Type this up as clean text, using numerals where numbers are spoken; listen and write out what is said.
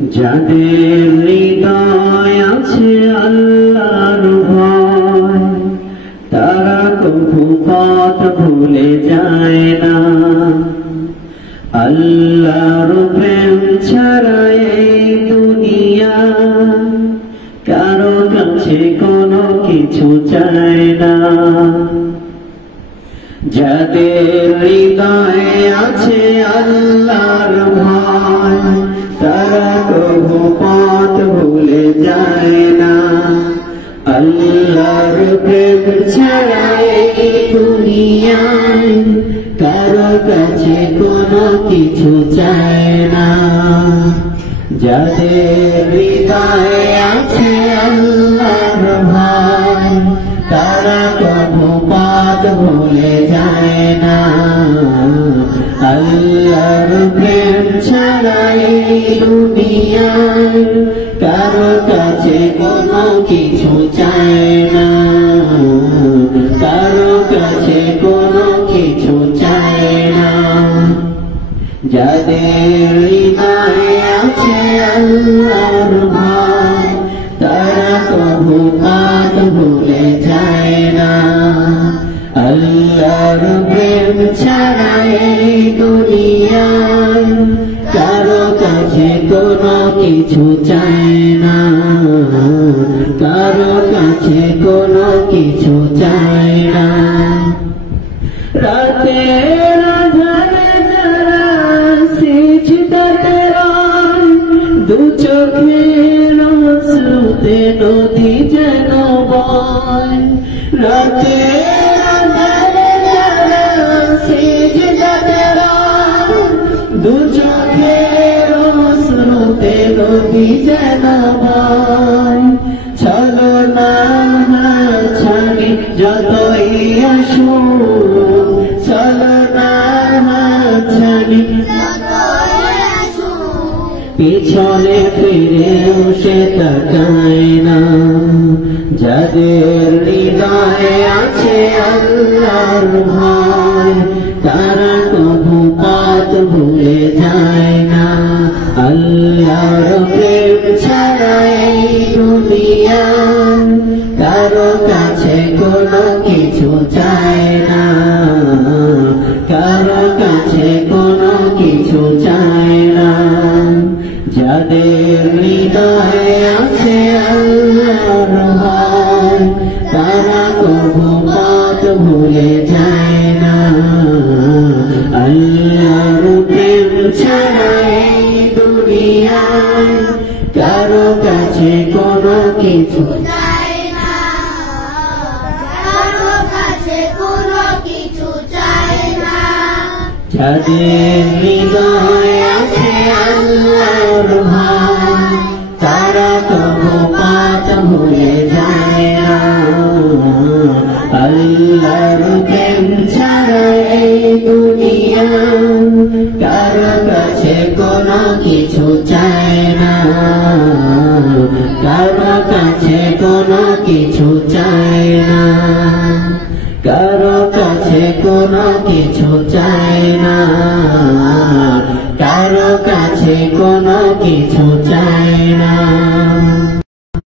যাদের হৃদয় আছে আল্লাহর ভয়, তারা কভু পথ ভুলে যায় না। আল্লাহর প্রেম ছাড়া এই দুনিয়া কারো কাছে কোনো কিছু চায় না। যাদের হৃদয়ে আছে আল্লাহর ভয়, তারা কভু পথ ভুলে যায় না। আল্লাহর প্রেম ছাড়া এই দুনিয়ায় কারো কাছে কোনো কিছু চায় না। যাদের হৃদয়ে আছে আল্লাহর ভয়, তারা কভু পথ ভুলে যায় না। আল্লাহর প্রেম ছাড়া এই দুনিয়ায় কারো কাছে কোনো কিছু চায় না। কারো কাছে কোনো কিছু চায় না। যাদের হৃদয়ে আছে আল্লাহর ভয়, তারা কভু পথ ভুলে যায় না। আল্লাহর প্রেম ছাড়া এই দুনিয়ায় কারো কাছে কোনো কিছু চায় না। কারো কাছে কোনো কিছু চায় না। রাতের আঁধারে যারা সিজদাতে রয়, দু চোখের অশ্রুতে নদী যেন বয়। রাতের আঁধারে যারা সিজদাতে রয়, দু চোখের অশ্রুতে নদী যেন বয়। ছলনা ছাড়ি যতই আসুক, ছলনা ছাড়ি পিছনে ফিরেও সে তাকায় না। যাদের হৃদয়ে আছে আল্লাহর ভয়, তারা কভু পথ ভুলে যায় না। আল্লাহর প্রেম ছাড়া এই দুনিয়ায় কারো কাছে কোনো কিছু চায় না। কারো কাছে কোনো কিছু চায় না। যাদের হৃদয়ে আছে আল্লাহর ভয়, তারা কভু পথ ভুলে যায় না। আল্লাহর প্রেম ছাড়া এই দুনিয়ায় কারো কাছে কোনো কিছু চায় না। কারো কাছে কোনো কিছু চায় না। যাদের হৃদয়ে আছে আল্লাহর ভয়, তারা কভু পথ ভুলে যায় না। আল্লাহর প্রেম ছাড়া এই দুনিয়ায় কারো কাছে কোনো কিছু চায় না। কারো কাছে কোনো কিছু চায় না। কারো কাছে কোনো কিছু চায় না। কারো কাছে কোনো কিছু চায় না।